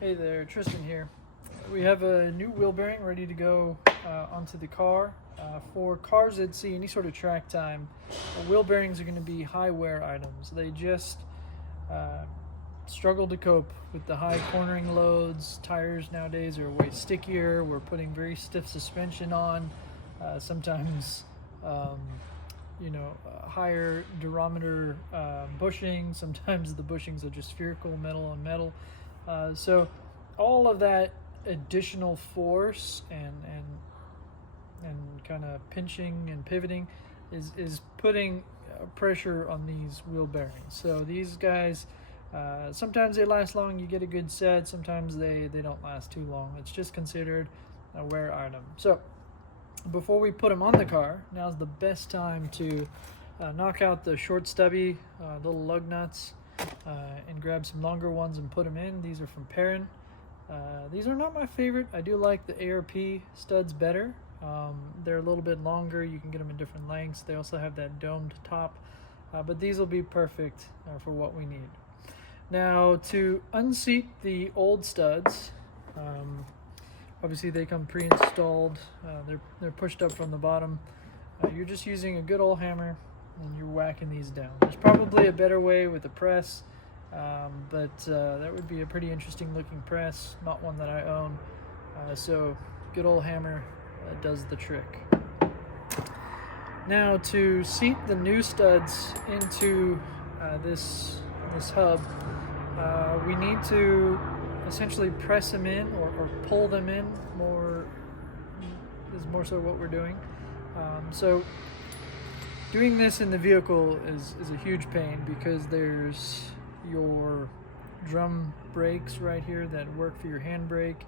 Hey there, Tristan here. We have a new wheel bearing ready to go onto the car. For cars that see any sort of track time, wheel bearings are going to be high wear items. They just uh, struggle to cope with the high cornering loads. Tires nowadays are way stickier. We're putting very stiff suspension on. Sometimes, um, higher durometer bushing. Sometimes the bushings are just spherical, metal on metal. So all of that additional force and kind of pinching and pivoting is putting pressure on these wheel bearings. So these guys, sometimes they last long, you get a good set, sometimes they don't last too long. It's just considered a wear item. So before we put them on the car, now's the best time to knock out the short stubby little lug nuts and grab some longer ones and put them in. These are from Perrin. These are not my favorite. I do like the ARP studs better. They're a little bit longer. You can get them in different lengths. They also have that domed top, but these will be perfect for what we need. Now, to unseat the old studs, obviously they come pre-installed. They're pushed up from the bottom. You're just using a good old hammer and you're whacking these down. There's probably a better way with a press, but that would be a pretty interesting looking press, not one that I own. So good old hammer does the trick. Now, to seat the new studs into this hub, we need to essentially press them in or pull them in is more so what we're doing. So doing this in the vehicle is a huge pain because there's your drum brakes right here that work for your handbrake.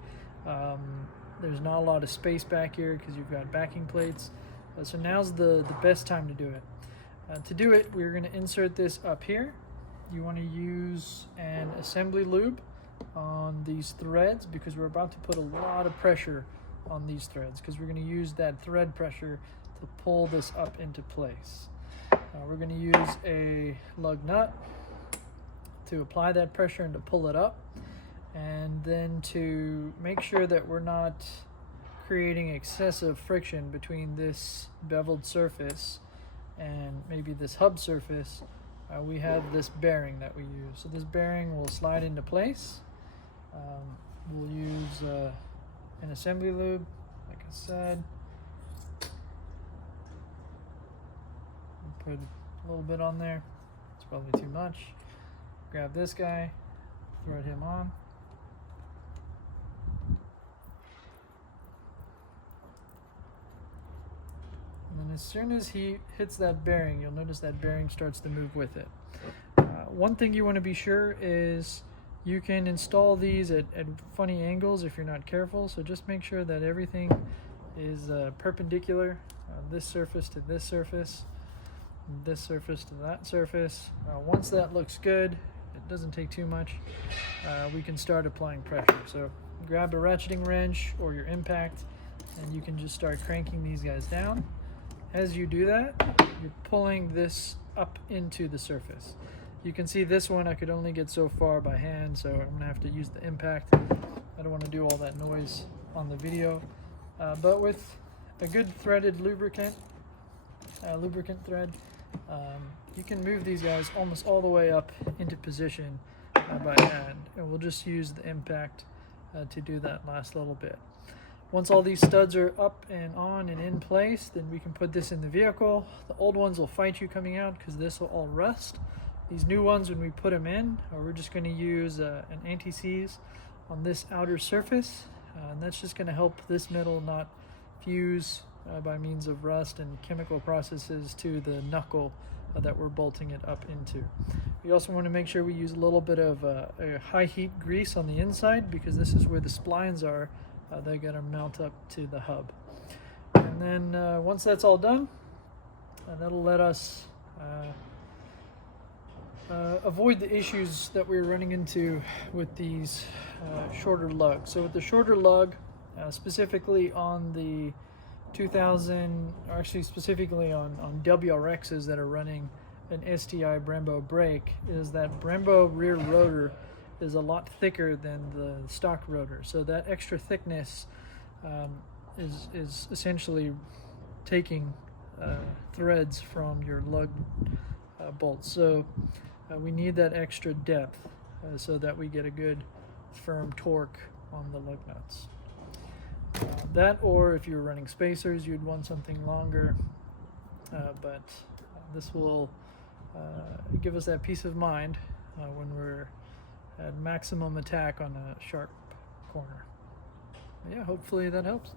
There's not a lot of space back here because you've got backing plates. So now's the best time to do it. To do it, we're going to insert this up here. You want to use an assembly lube on these threads because we're about to put a lot of pressure on these threads because we're going to use that thread pressure to pull this up into place. We're going to use a lug nut to apply that pressure and to pull it up, and then to make sure that we're not creating excessive friction between this beveled surface and maybe this hub surface. We have this bearing that we use. So this bearing will slide into place. We'll use an assembly lube, like I said. Put a little bit on there. It's probably too much. Grab this guy, thread him on. And then as soon as he hits that bearing, you'll notice that bearing starts to move with it. One thing you want to be sure is you can install these at funny angles if you're not careful, so just make sure that everything is perpendicular, this surface to this surface, this surface to that surface. Once that looks good, it doesn't take too much, we can start applying pressure. So grab a ratcheting wrench or your impact and you can just start cranking these guys down. As you do that, you're pulling this up into the surface. You can see this one I could only get so far by hand, so I'm gonna have to use the impact. I don't want to do all that noise on the video, but with a good threaded lubricant thread, you can move these guys almost all the way up into position by hand, and we'll just use the impact to do that last little bit. Once all these studs are up and on and in place, then we can put this in the vehicle. The old ones will fight you coming out because this will all rust. These new ones, when we put them in, we're just going to use an anti-seize on this outer surface, and that's just going to help this metal not fuse by means of rust and chemical processes to the knuckle that we're bolting it up into. We also want to make sure we use a little bit of a high heat grease on the inside because this is where the splines are. They're going to mount up to the hub. And then once that's all done, that'll let us avoid the issues that we're running into with these shorter lugs. So with the shorter lug, specifically on the 2000, or actually specifically on WRXs that are running an STI Brembo brake, is that Brembo rear rotor is a lot thicker than the stock rotor. So that extra thickness is essentially taking threads from your lug bolts. So we need that extra depth so that we get a good firm torque on the lug nuts. That, or if you're running spacers, you'd want something longer, but this will give us that peace of mind when we're at maximum attack on a sharp corner. Yeah, hopefully that helps.